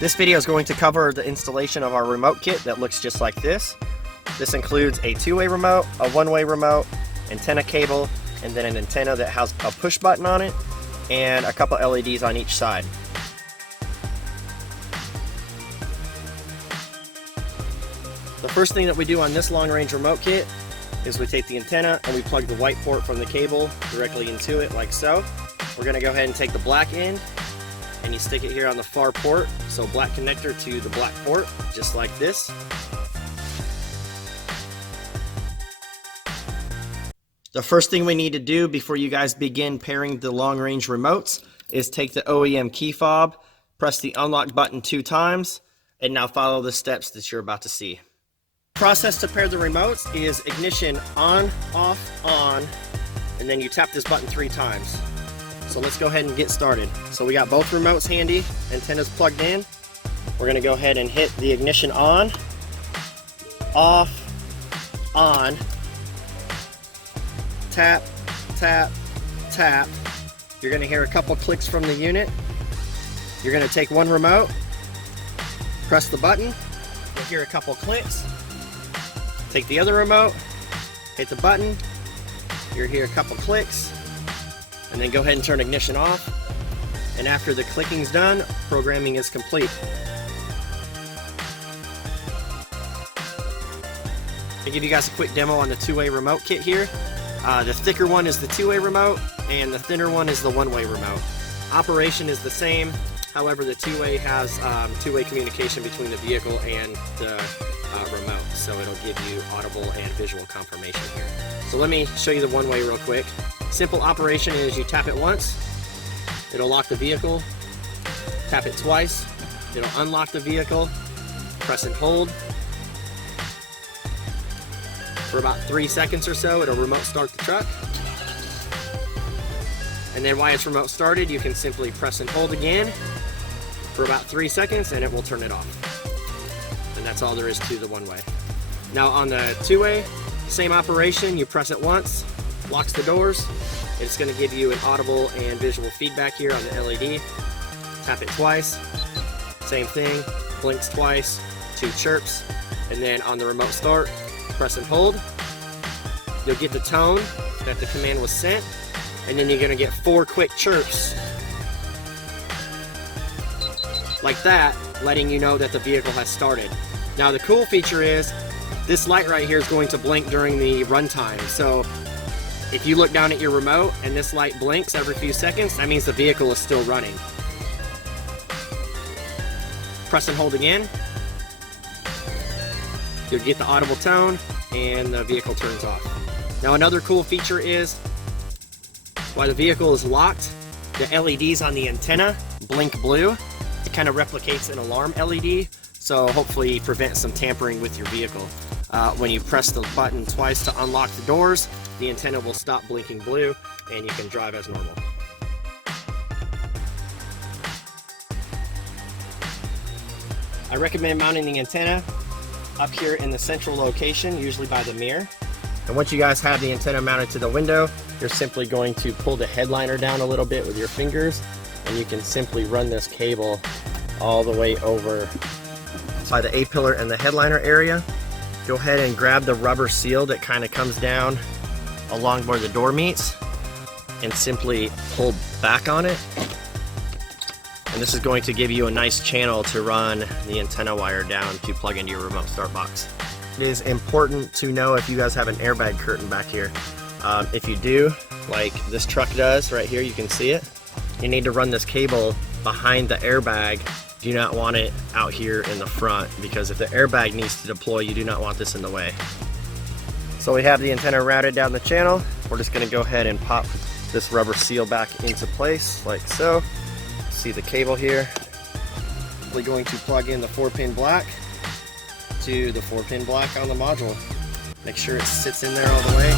This video is going to cover the installation of our remote kit that looks just like this. This includes a two-way remote, a one-way remote, antenna cable, and then an antenna that has a push button on it, and a couple LEDs on each side. The first thing that we do on this long-range remote kit is we take the antenna and we plug the white port from the cable directly into it like so. We're going to go ahead and take the black end and you stick it here on the far port, so black connector to the black port, just like this. The first thing we need to do before you guys begin pairing the long-range remotes is take the OEM key fob, press the unlock button 2 times, and now follow the steps that you're about to see. The process to pair the remotes is ignition on, off, on, and then you tap this button 3 times. So let's go ahead and get started. So we got both remotes handy, antennas plugged in. We're going to go ahead and hit the ignition on, off, on, tap, tap, tap. You're going to hear a couple clicks from the unit. You're going to take one remote, press the button, you'll hear a couple clicks. Take the other remote, hit the button, you'll hear a couple clicks, and then go ahead and turn ignition off. And after the clicking's done, programming is complete. I'll give you guys a quick demo on the two-way remote kit here. The thicker one is the two-way remote, and the thinner one is the one-way remote. Operation is the same, however the two-way has two-way communication between the vehicle and the remote, so it'll give you audible and visual confirmation here. So let me show you the one-way real quick. Simple operation is you tap it once, it'll lock the vehicle, tap it twice, it'll unlock the vehicle, press and hold. For about 3 seconds or so, it'll remote start the truck. And then while it's remote started, you can simply press and hold again for about 3 seconds and it will turn it off. And that's all there is to the one-way. Now on the two-way, same operation, you press it once, locks the doors. It's going to give you an audible and visual feedback here on the LED. Tap it twice, same thing, blinks twice, 2 chirps, and then on the remote start, press and hold. You'll get the tone that the command was sent, and then you're going to get 4 quick chirps like that, letting you know that the vehicle has started. Now the cool feature is this light right here is going to blink during the runtime. So if you look down at your remote and this light blinks every few seconds, that means the vehicle is still running. Press and hold again. You'll get the audible tone and the vehicle turns off. Now another cool feature is while the vehicle is locked, the LEDs on the antenna blink blue. It kind of replicates an alarm LED, so hopefully prevent some tampering with your vehicle. When you press the button twice to unlock the doors, the antenna will stop blinking blue and you can drive as normal. I recommend mounting the antenna up here in the central location, usually by the mirror. And once you guys have the antenna mounted to the window, you're simply going to pull the headliner down a little bit with your fingers, and you can simply run this cable all the way over by the A-pillar and the headliner area. Go ahead and grab the rubber seal that kind of comes down along where the door meets and simply pull back on it. And this is going to give you a nice channel to run the antenna wire down to plug into your remote start box. It is important to know if you guys have an airbag curtain back here. If you do, like this truck does right here, you can see it. You need to run this cable behind the airbag. Do not want it out here in the front, because if the airbag needs to deploy, you do not want this in the way. So we have the antenna routed down the channel. We're just going to go ahead and pop this rubber seal back into place like so. See the cable here. We're going to plug in the 4-pin black to the 4-pin black on the module. Make sure it sits in there all the way.